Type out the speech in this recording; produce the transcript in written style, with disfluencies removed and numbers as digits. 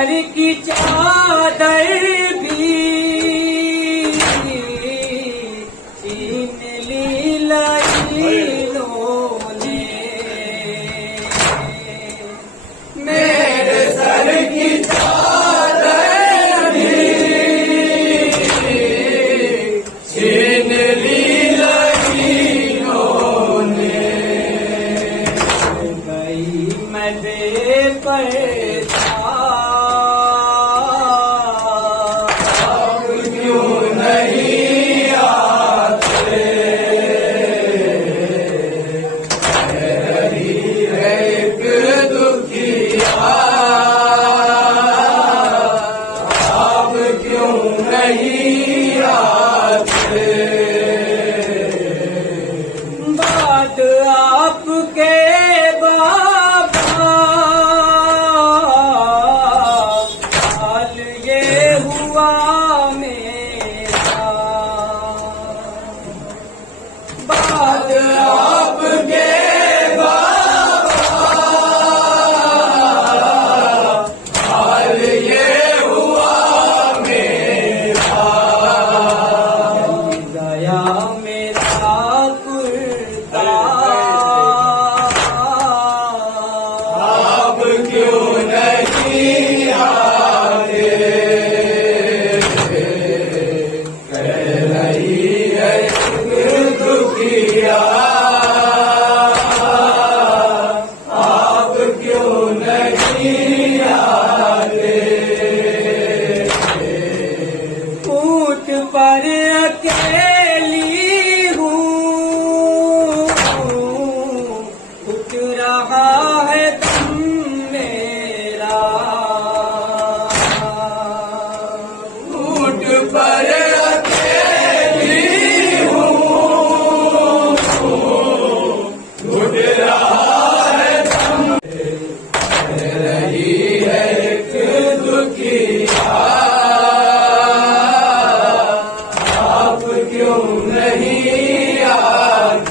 Sir की चादर भी छीन ली लाइनों ने। मेरे सर की चादर भी छीन ली लाइनों ने। गई मदे पर बात आपके बाबा हाल ये हुआ मेरा। बात आपके बाबा हाल ये हुआ मेरा। गया मेरा कुर्ता आप क्यों नहीं आते। कह रही है दुखिया आप क्यों नहीं आते। ऊंट पर अकेली हूँ उठ रहा है दम मेरा। ऊंट पर अकेली हूँ उठ रहा है दम। कह रही है एक दुखिया आप क्यों नहीं आते।